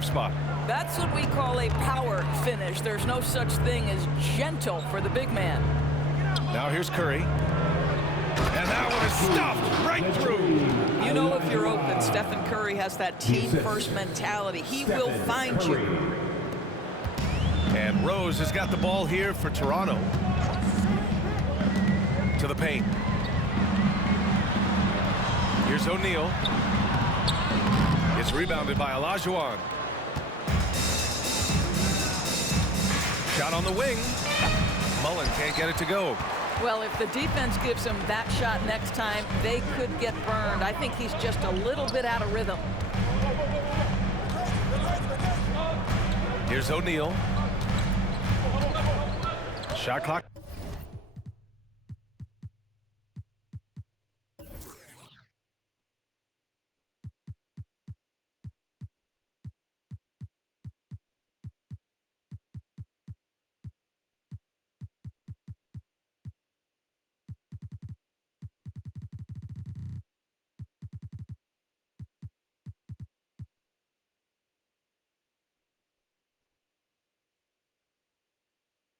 5 spot. That's what we call a power finish. There's no such thing as gentle for the big man. Now here's Curry. And that one is stuffed right through. You know, if you're open, Stephen Curry has that team-first mentality. He will find you. And Rose has got the ball here for Toronto. To the paint. Here's O'Neal. It's rebounded by Olajuwon. Shot on the wing. Mullen can't get it to go. Well, if the defense gives him that shot next time, they could get burned. I think he's just a little bit out of rhythm. Here's O'Neal. Shot clock.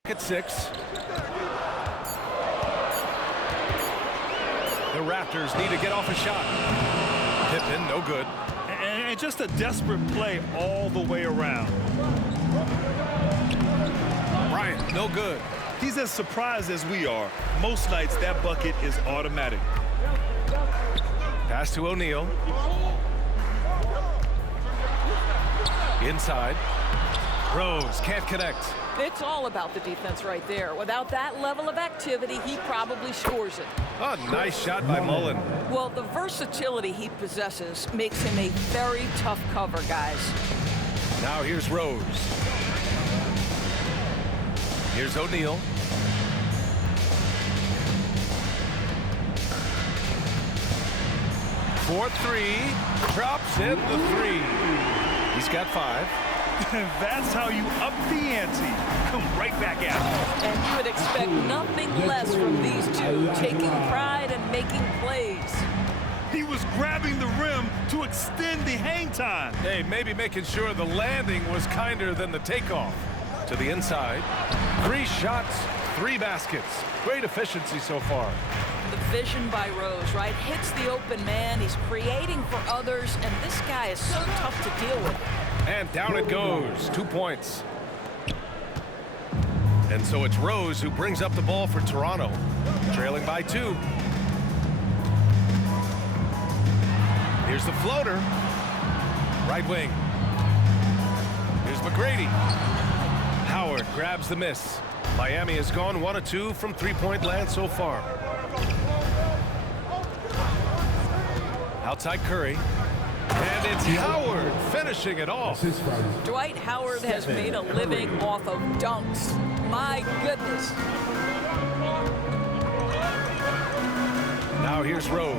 At 6. The Raptors need to get off a shot. Pippen, no good. And just a desperate play all the way around. Bryant, no good. He's as surprised as we are. Most nights that bucket is automatic. Pass to O'Neal. Inside. Rose can't connect. It's all about the defense right there. Without that level of activity, he probably scores it. Oh, nice shot by Mullen. Well, the versatility he possesses makes him a very tough cover, guys. Now here's Rose. Here's O'Neal. For 3. Drops in the 3. He's got 5. That's how you up the ante. Come right back at it. And you would expect nothing less from these two, taking pride and making plays. He was grabbing the rim to extend the hang time. Hey, maybe making sure the landing was kinder than the takeoff. To the inside. 3 shots, 3 baskets. Great efficiency so far. The vision by Rose, right? Hits the open man. He's creating for others, and this guy is so tough to deal with. And down it goes. 2 points. And so it's Rose who brings up the ball for Toronto, trailing by 2. Here's the floater. Right wing. Here's McGrady. Howard grabs the miss. Miami has gone 1 of 2 from 3-point land so far. Outside Curry. And it's Howard finishing it off. Dwight Howard has made a living off of dunks. My goodness. Now here's Rose.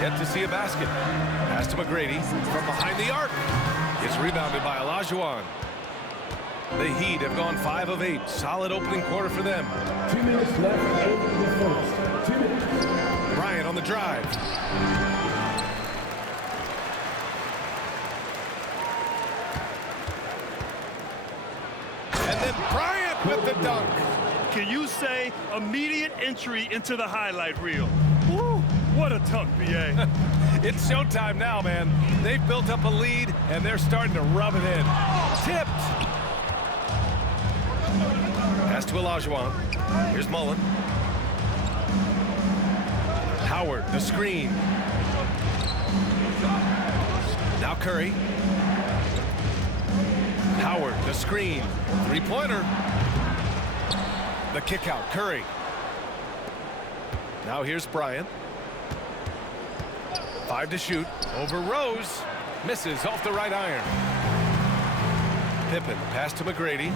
Yet to see a basket. Pass to McGrady from behind the arc. It's rebounded by Olajuwon. The Heat have gone 5 of 8. Solid opening quarter for them. 2 minutes left in the first. 2 minutes. Bryant on the drive. And then Bryant with the dunk. Can you say immediate entry into the highlight reel? Woo, what a dunk, B.A. It's showtime now, man. They've built up a lead, and they're starting to rub it in. Tipped. Pass to Olajuwon. Here's Mullen. Howard, the screen. Now Curry. Howard, the screen. 3-pointer. The kick out, Curry. Now here's Bryant. 5 to shoot. Over Rose. Misses off the right iron. Pippen, pass to McGrady.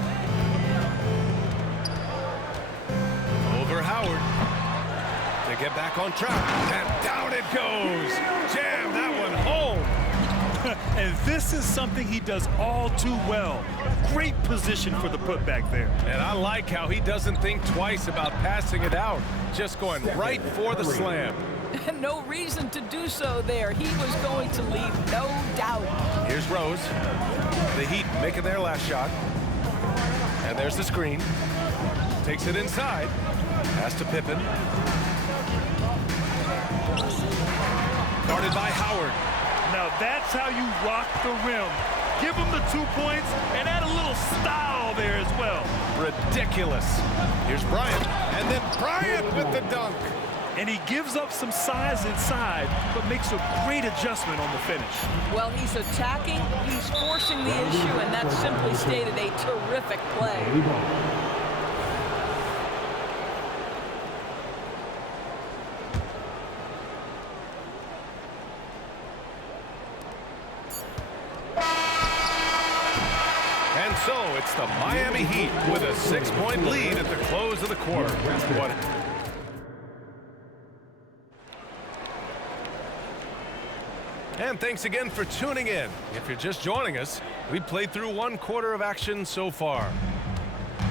Over Howard. To get back on track. And down it goes. Jam that one home. And this is something he does all too well. Great position for the putback there. And I like how he doesn't think twice about passing it out. Just going right for the slam. No reason to do so there. He was going to leave no doubt. Here's Rose. The Heat making their last shot. And there's the screen. Takes it inside. Pass to Pippen. Guarded by Howard. Now that's how you rock the rim. Give him the 2 points and add a little style there as well. Ridiculous. Here's Bryant. And then Bryant with the dunk. And he gives up some size inside, but makes a great adjustment on the finish. Well, he's attacking, he's forcing the issue, and that simply stated a terrific play. And so it's the Miami Heat with a 6-point lead at the close of the quarter. What? And thanks again for tuning in. If you're just joining us, we played through 1 quarter of action so far.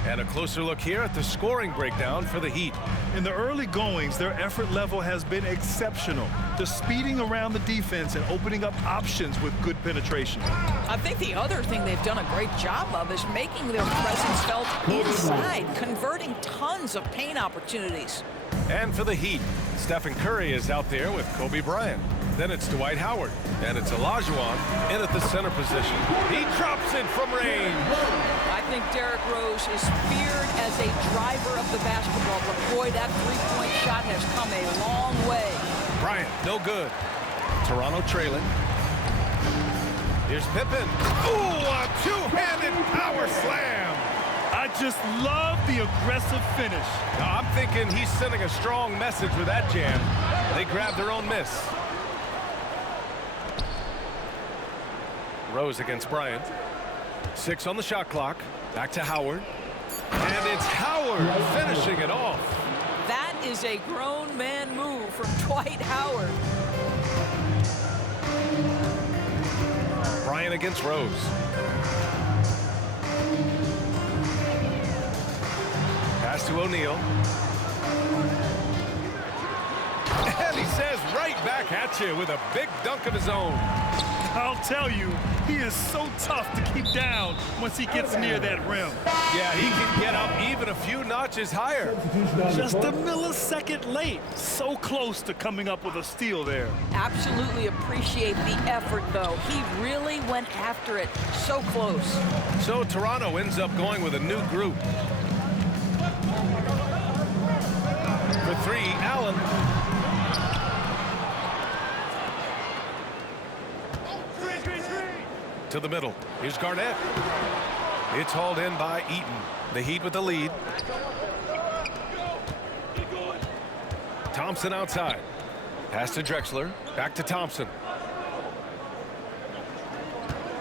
And a closer look here at the scoring breakdown for the Heat. In the early goings, their effort level has been exceptional. They're speeding around the defense and opening up options with good penetration. I think the other thing they've done a great job of is making their presence felt inside, converting tons of paint opportunities. And for the Heat, Stephen Curry is out there with Kobe Bryant. Then it's Dwight Howard. And it's Olajuwon in at the center position. He drops it from range. I think Derrick Rose is feared as a driver of the basketball, but boy, that three-point shot has come a long way. Bryant, no good. Toronto trailing. Here's Pippen. Ooh, a two-handed power slam. I just love the aggressive finish. Now, I'm thinking he's sending a strong message with that jam. They grab their own miss. Rose against Bryant. 6 on the shot clock. Back to Howard. And it's Howard finishing it off. That is a grown man move from Dwight Howard. Bryant against Rose. Pass to O'Neal. And he says right back at you with a big dunk of his own. I'll tell you, he is so tough to keep down once he gets near that rim. Yeah, he can get up even a few notches higher. Just a millisecond late. So close to coming up with a steal there. Absolutely appreciate the effort, though. He really went after it. So close. So Toronto ends up going with a new group. For 3, Allen. To the middle. Here's Garnett. It's hauled in by Eaton. The Heat with the lead. Thompson outside. Pass to Drexler. Back to Thompson.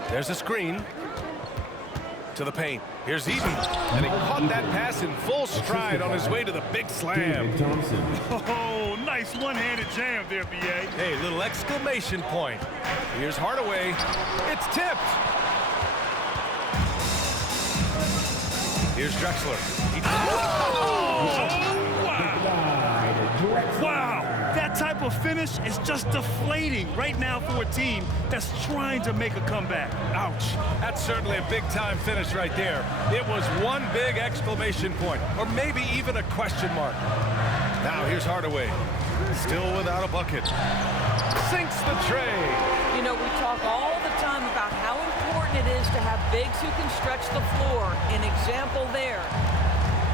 There's a screen. To the paint. Here's Eaton. And he caught that pass in full stride on his way to the big slam. Oh, nice one-handed jam there, B.A. Hey, little exclamation point. Here's Hardaway. It's tipped. Here's Drexler. Wow, that type of finish is just deflating right now for a team that's trying to make a comeback. Ouch. That's certainly a big-time finish right there. It was one big exclamation point, or maybe even a question mark. Now here's Hardaway. Still without a bucket. Sinks the tray. You know, we talk all the time about how important it is to have bigs who can stretch the floor. An example there.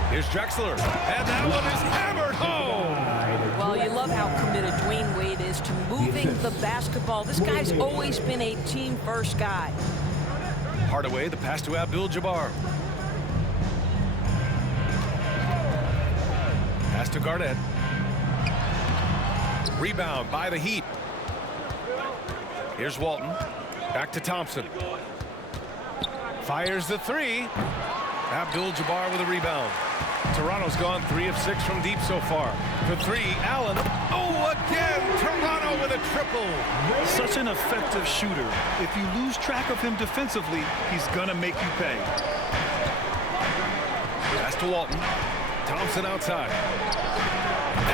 Here's Drexler. And that one is hammered home. Well, you love how committed Dwayne Wade is to moving the basketball. This guy's always been a team-first guy. Hardaway, the pass to Abdul-Jabbar. Pass to Garnett. Rebound by the Heat. Here's Walton. Back to Thompson. Fires the 3. Abdul-Jabbar with a rebound. Toronto's gone 3 of 6 from deep so far. For 3, Allen. Oh, again, Toronto with a triple. Such an effective shooter. If you lose track of him defensively, he's gonna make you pay. Pass to Walton. Thompson outside.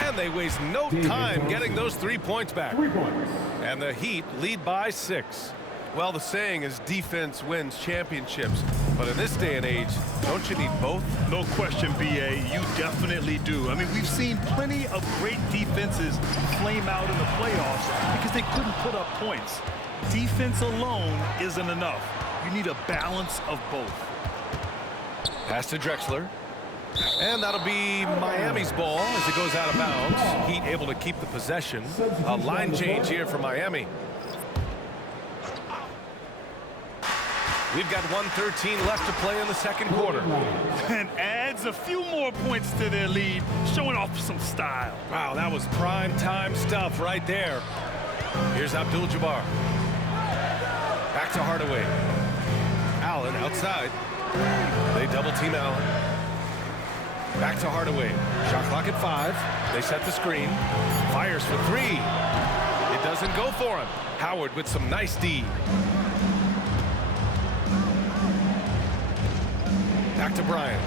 And they waste no time getting those 3 points back. 3 points. And the Heat lead by 6. Well, the saying is defense wins championships. But in this day and age, don't you need both? No question, B.A. You definitely do. I mean, we've seen plenty of great defenses flame out in the playoffs because they couldn't put up points. Defense alone isn't enough. You need a balance of both. Pass to Drexler. And that'll be Miami's ball as it goes out of bounds. Heat able to keep the possession. A line change here for Miami. We've got 1:13 left to play in the second quarter. And adds a few more points to their lead, showing off some style. Wow, that was prime time stuff right there. Here's Abdul-Jabbar. Back to Hardaway. Allen outside. They double team Allen. Back to Hardaway. Shot clock at 5. They set the screen. Fires for 3. It doesn't go for him. Howard with some nice D. Back to Breion.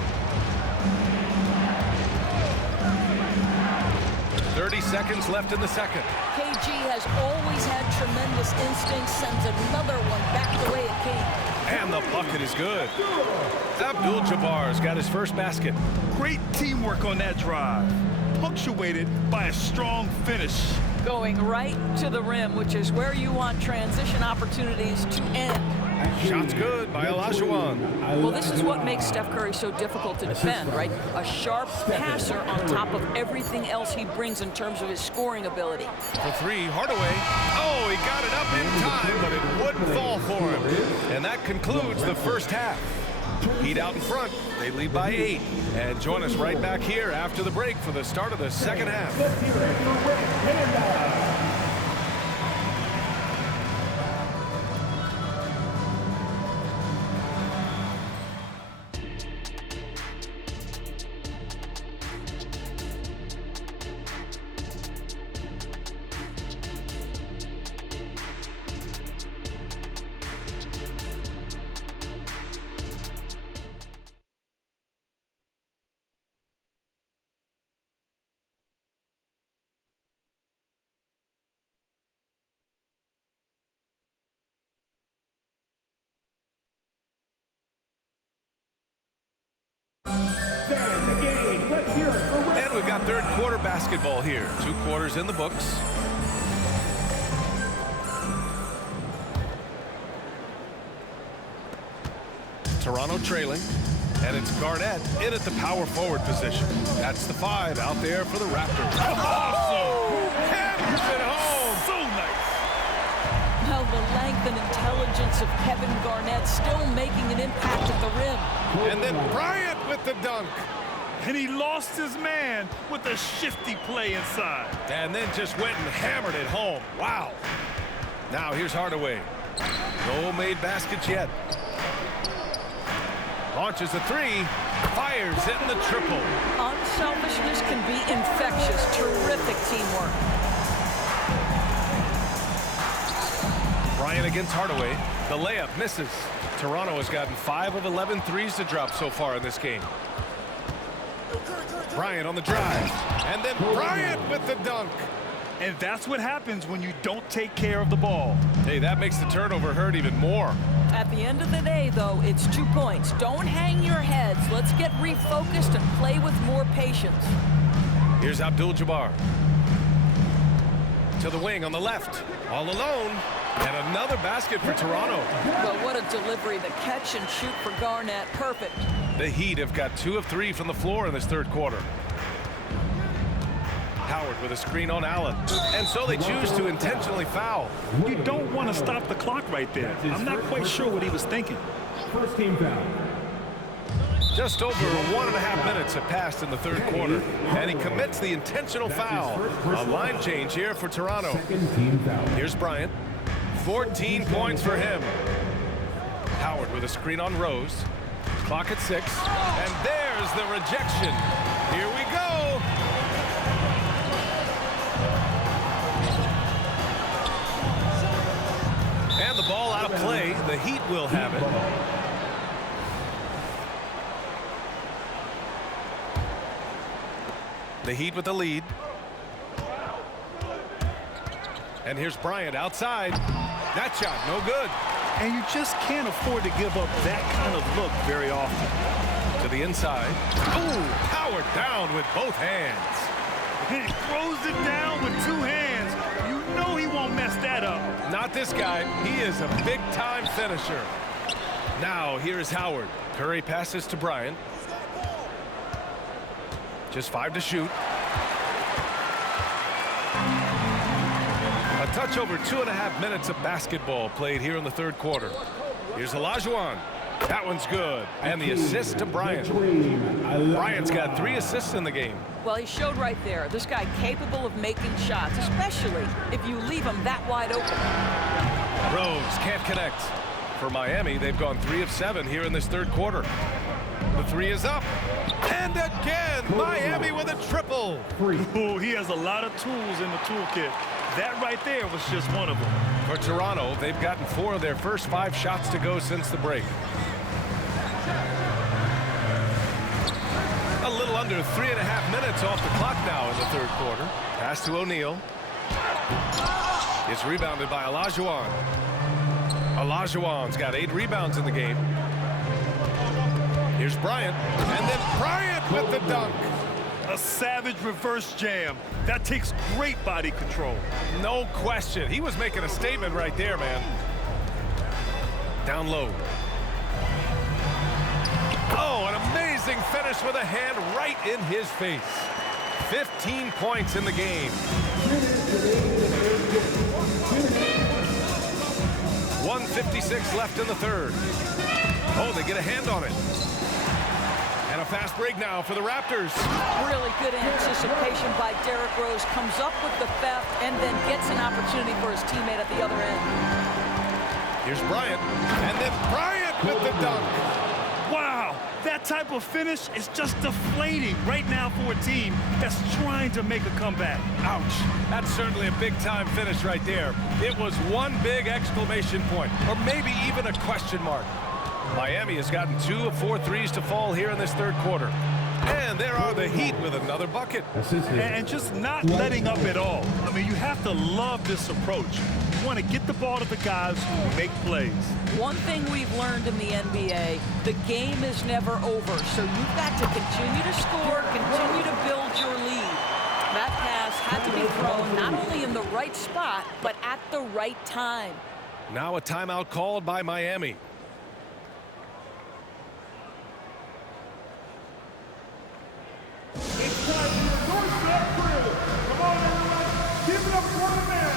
30 seconds left in the second. KG has always had tremendous instincts, sends another one back the way it came. And the bucket is good. Abdul-Jabbar's got his first basket. Great teamwork on that drive, punctuated by a strong finish. Going right to the rim, which is where you want transition opportunities to end. Shots good by Olajuwon. Well, this is what makes Steph Curry so difficult to defend, right? A sharp passer on top of everything else he brings in terms of his scoring ability. For 3, Hardaway. Oh, he got it up in time, but it wouldn't fall for him. And that concludes the first half. Heat out in front. They lead by 8. And join us right back here after the break for the start of the second half. Let's hear it for Rick Hannah. And we've got third quarter basketball here. 2 quarters in the books. Toronto trailing. And it's Garnett in at the power forward position. That's the 5 out there for the Raptors. Awesome! Hammers it home! So nice! Well, the length and intelligence of Kevin Garnett still making an impact at the rim. And then Bryant with the dunk. And he lost his man with a shifty play inside. And then just went and hammered it home. Wow. Now here's Hardaway. No made baskets yet. Launches a 3. Fires hitting the triple. Unselfishness can be infectious. Terrific teamwork. Bryant against Hardaway. The layup misses. Toronto has gotten 5 of 11 threes to drop so far in this game. Bryant on the drive. And then Bryant with the dunk. And that's what happens when you don't take care of the ball. Hey, that makes the turnover hurt even more. At the end of the day, though, it's 2 points. Don't hang your heads. Let's get refocused and play with more patience. Here's Abdul-Jabbar. To the wing on the left. All alone. And another basket for Toronto. But what a delivery. The catch and shoot for Garnett. Perfect. The Heat have got 2 of 3 from the floor in this third quarter. Howard with a screen on Allen. And so they choose to intentionally foul. You don't want to stop the clock right there. I'm not quite sure what he was thinking. First team foul. Just over 1.5 minutes have passed in the third quarter. And he commits the intentional foul. A line change here for Toronto. Second team foul. Here's Bryant. 14 points for him. Howard with a screen on Rose. Clock at 6. And there's the rejection. Here we go. And the ball out of play. The Heat will have it. The Heat with the lead. And here's Bryant outside. That shot, no good. And you just can't afford to give up that kind of look very often. To the inside. Oh, Howard down with both hands. He throws it down with two hands. You know he won't mess that up. Not this guy. He is a big-time finisher. Now, here's Howard. Curry passes to Bryant. Just 5 to shoot. A touch over 2.5 minutes of basketball played here in the third quarter. Here's Olajuwon. That one's good. And the assist to Bryant. Bryant's got 3 assists in the game. Well, he showed right there. This guy capable of making shots, especially if you leave him that wide open. Rose can't connect. For Miami, they've gone 3 of 7 here in this third quarter. The 3 is up. And again, Miami with a triple. Ooh, he has a lot of tools in the toolkit. That right there was just one of them. For Toronto, they've gotten 4 of their first 5 shots to go since the break. A little under 3.5 minutes off the clock now in the third quarter. Pass to O'Neal. It's rebounded by Olajuwon. Olajuwon's got 8 rebounds in the game. Here's Bryant. And then Bryant with the dunk. A savage reverse jam. That takes great body control. No question. He was making a statement right there, man. Down low. Oh, an amazing finish with a hand right in his face. 15 points in the game. 1:56 left in the third. Oh, they get a hand on it. And a fast break now for the Raptors. Really good anticipation by Derrick Rose. Comes up with the theft and then gets an opportunity for his teammate at the other end. Here's Bryant. And then Bryant with the dunk. Wow, that type of finish is just deflating right now for a team that's trying to make a comeback. Ouch. That's certainly a big-time finish right there. It was one big exclamation point, or maybe even a question mark. Miami has gotten 2 of 4 threes to fall here in this third quarter. And there are the Heat with another bucket. And just not letting up at all. I mean, you have to love this approach. You want to get the ball to the guys who make plays. One thing we've learned in the NBA, the game is never over. So you've got to continue to score, continue to build your lead. That pass had to be thrown not only in the right spot, but at the right time. Now a timeout called by Miami. It's time for your doorstep crew. Come on, everyone. Give it up for the man.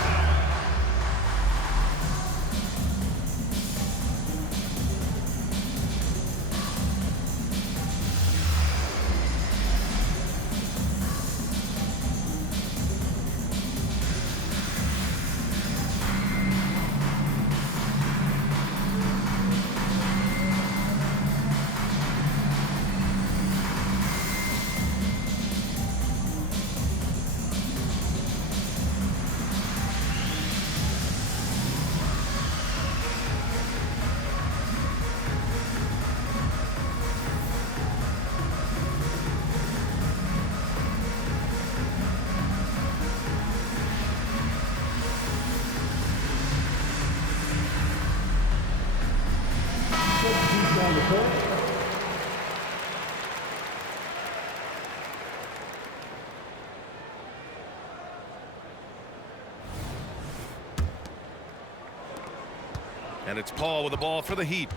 And it's Paul with the ball for the Heat.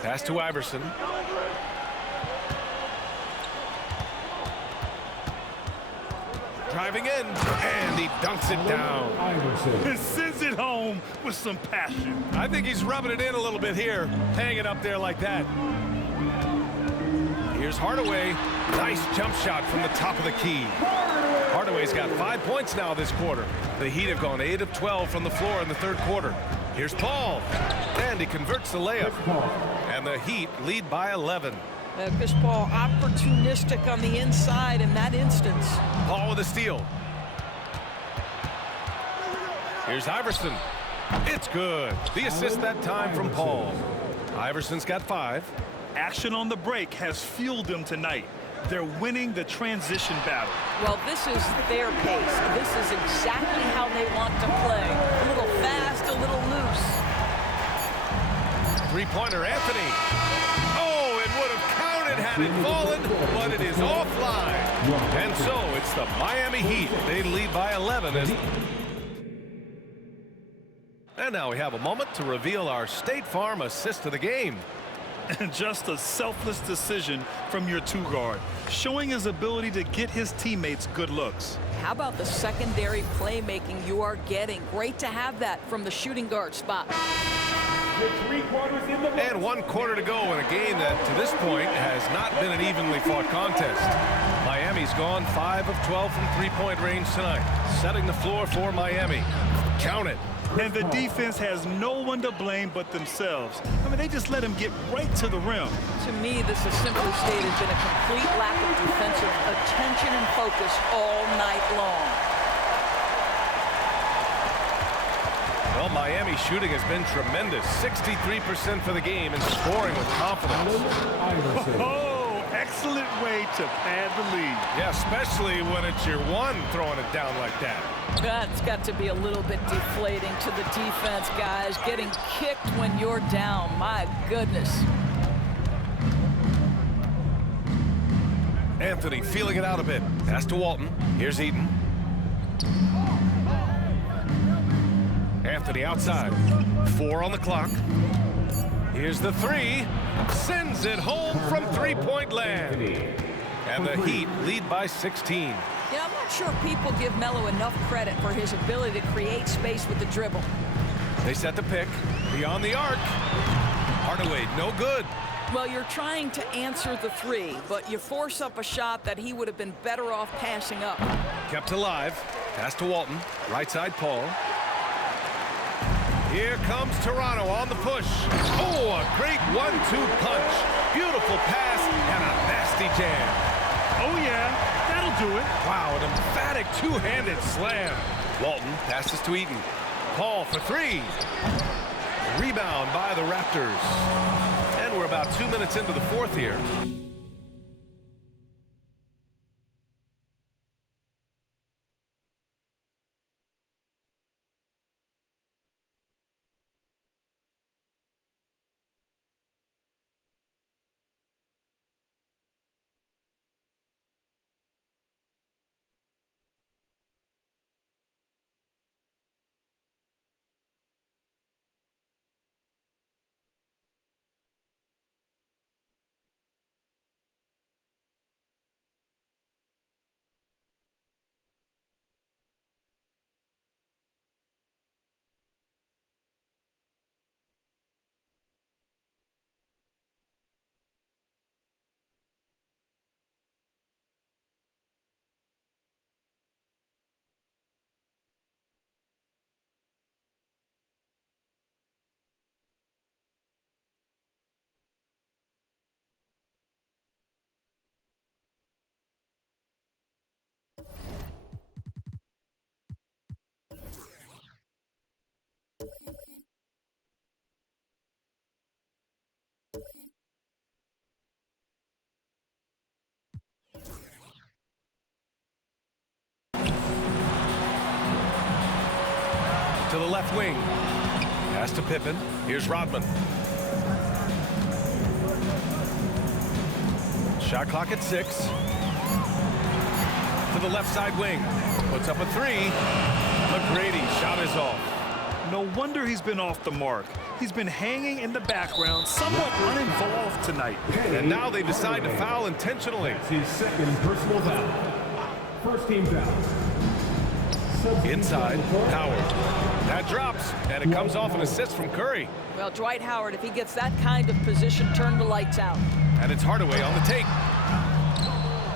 Pass to Iverson. Driving in, and he dunks it down. And sends it home with some passion. I think he's rubbing it in a little bit here, hanging up there like that. Here's Hardaway. Nice jump shot from the top of the key. Hardaway's got 5 points now this quarter. The Heat have gone 8 of 12 from the floor in the third quarter. Here's Paul, and he converts the layup. And the Heat lead by 11. Chris Paul opportunistic on the inside in that instance. Paul with a steal. Here's Iverson. It's good. The assist that time from Paul. Iverson's got 5. Action on the break has fueled them tonight. They're winning the transition battle. Well, this is their pace. This is exactly how they want to play. A little fast, a little loose. Three-pointer, Anthony. Oh, it would have counted had it fallen, but it is offline. And so it's the Miami Heat. They lead by 11. And now we have a moment to reveal our State Farm assist of the game. And just a selfless decision from your two-guard, showing his ability to get his teammates good looks. How about the secondary playmaking you are getting? Great to have that from the shooting guard spot. And 1 quarter to go in a game that, to this point, has not been an evenly fought contest. Miami's gone 5 of 12 from three-point range tonight, setting the floor for Miami. Count it. And the defense has no one to blame but themselves. I mean, they just let him get right to the rim. To me, this has simply stated been a complete lack of defensive attention and focus all night long. Well, Miami's shooting has been tremendous. 63% for the game and scoring with confidence. Oh, excellent way to pad the lead. Yeah, especially when it's your one throwing it down like that. That's got to be a little bit deflating to the defense, guys. Getting kicked when you're down. My goodness. Anthony feeling it out a bit. Pass to Walton. Here's Eaton. Anthony outside. 4 on the clock. Here's the three. Sends it home from three-point land. And the Heat lead by 16. Yeah, I'm not sure people give Melo enough credit for his ability to create space with the dribble. They set the pick. Beyond the arc. Hardaway, no good. Well, you're trying to answer the three, but you force up a shot that he would have been better off passing up. Kept alive. Pass to Walton. Right side, Paul. Here comes Toronto on the push. Oh, a great 1-2 punch. Beautiful pass and a nasty jam. Oh, yeah, that'll do it. Wow, an emphatic two-handed slam. Walton passes to Eaton. Paul for three. Rebound by the Raptors. And we're about 2 minutes into the fourth here. To the left wing. Pass to Pippen. Here's Rodman. Shot clock at 6. To the left side wing. Puts up a three. McGrady shot is off. No wonder he's been off the mark. He's been hanging in the background, somewhat uninvolved tonight. And now they decide to foul intentionally. His second personal foul. First team foul. Inside, Howard. That drops, and it comes off an assist from Curry. Well, Dwight Howard, if he gets that kind of position, turn the lights out. And it's Hardaway on the take.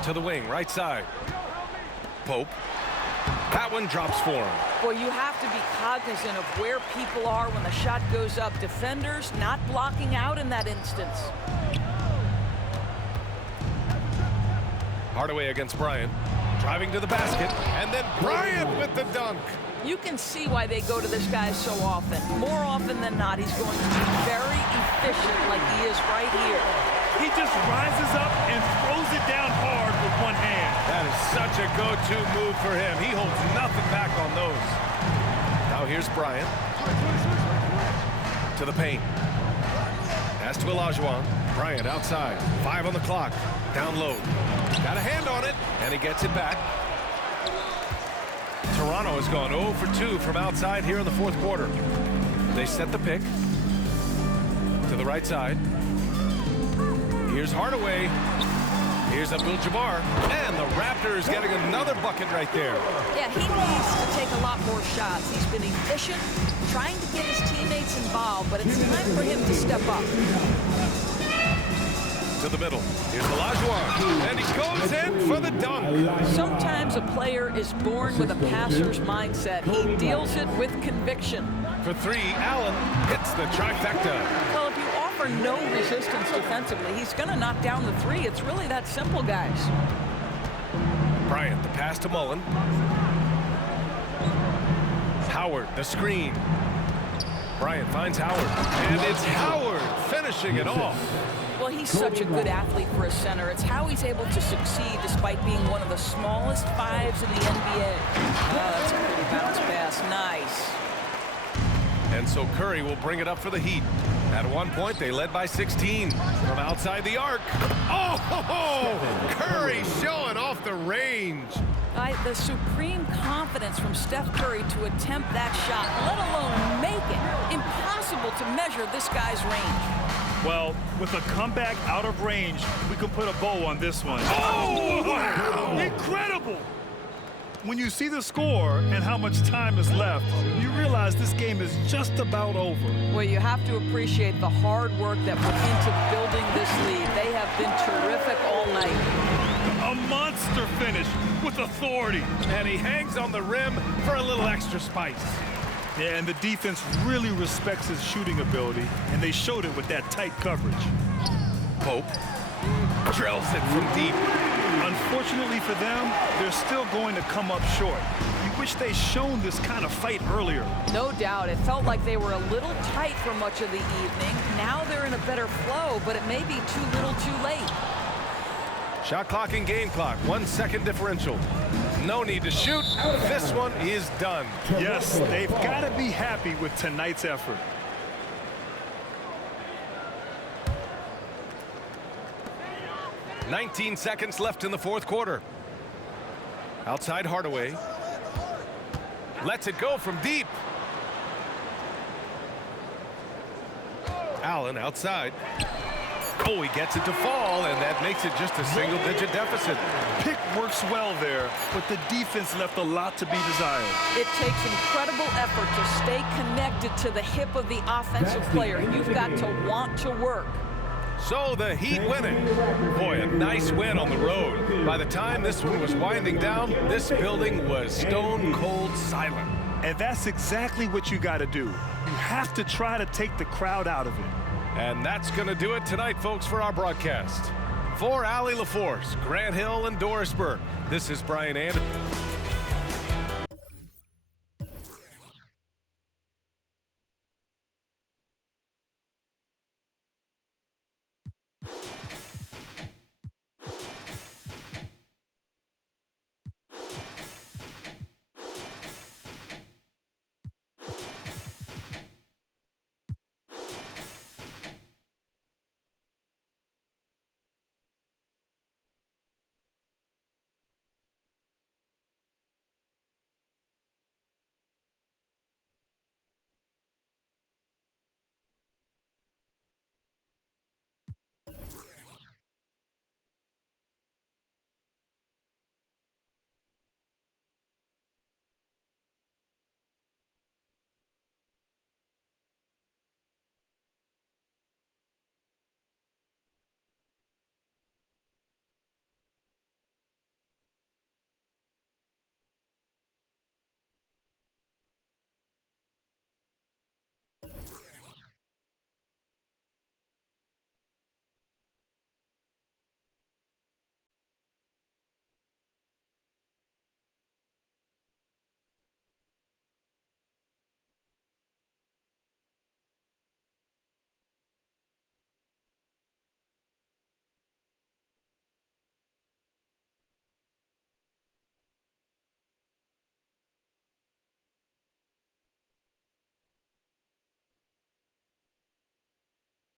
To the wing, right side. Pope. That one drops for him. Well, you have to be cognizant of where people are when the shot goes up. Defenders not blocking out in that instance. Hardaway against Breion. Driving to the basket, and then Breion with the dunk. You can see why they go to this guy so often. More often than not, he's going to be very efficient like he is right here. He just rises up and throws it down hard with one hand. That is such a go-to move for him. He holds nothing back on those. Now here's Breion. To the paint. Pass to Olajuwon. Bryant outside. 5 on the clock. Down low. Got a hand on it, and he gets it back. Toronto has gone 0 for 2 from outside here in the fourth quarter. They set the pick. To the right side. Here's Hardaway. Here's Abdul-Jabbar. And the Raptors getting another bucket right there. Yeah, he needs to take a lot more shots. He's been efficient, trying to get his teammates involved, but it's time for him to step up. To the middle. Here's Olajuwon. And he goes in for the dunk. Sometimes a player is born with a passer's mindset. He deals it with conviction. For 3, Allen hits the trifecta. Well, if you offer no resistance defensively, he's going to knock down the 3. It's really that simple, guys. Bryant, the pass to Mullen. Howard, the screen. Bryant finds Howard. And it's Howard finishing it off. Well, he's such a good athlete for a center. It's how he's able to succeed despite being one of the smallest 5s in the NBA. That's a pretty bounce pass. Nice. And so Curry will bring it up for the Heat. At one point, they led by 16 from outside the arc. Oh, Curry showing off the range. The supreme confidence from Steph Curry to attempt that shot, let alone make it. Impossible to measure this guy's range. Well, with a comeback out of range, we can put a bow on this one. Oh, wow! Incredible! When you see the score and how much time is left, you realize this game is just about over. Well, you have to appreciate the hard work that went into building this lead. They have been terrific all night. A monster finish with authority. And he hangs on the rim for a little extra spice. Yeah, and the defense really respects his shooting ability, and they showed it with that tight coverage. Pope drills it from deep. Unfortunately for them, they're still going to come up short. You wish they'd shown this kind of fight earlier. No doubt. It felt like they were a little tight for much of the evening. Now they're in a better flow, but it may be too little too late. Shot clock and game clock. 1 second differential. No need to shoot. This one is done. Yes, they've got to be happy with tonight's effort. "19 seconds left in the fourth quarter. Outside Hardaway. Lets it go from deep. Allen outside. Oh, he gets it to fall, and that makes it just a single-digit deficit. Pick works well there, but the defense left a lot to be desired. It takes incredible effort to stay connected to the hip of the offensive player. You've got to want to work. So the Heat winning. Boy, a nice win on the road. By the time this one was winding down, this building was stone cold silent. And that's exactly what you got to do. You have to try to take the crowd out of it. And that's going to do it tonight, folks, for our broadcast. For Allie LaForce, Grant Hill, and Doris Burke, this is Brian Anderson.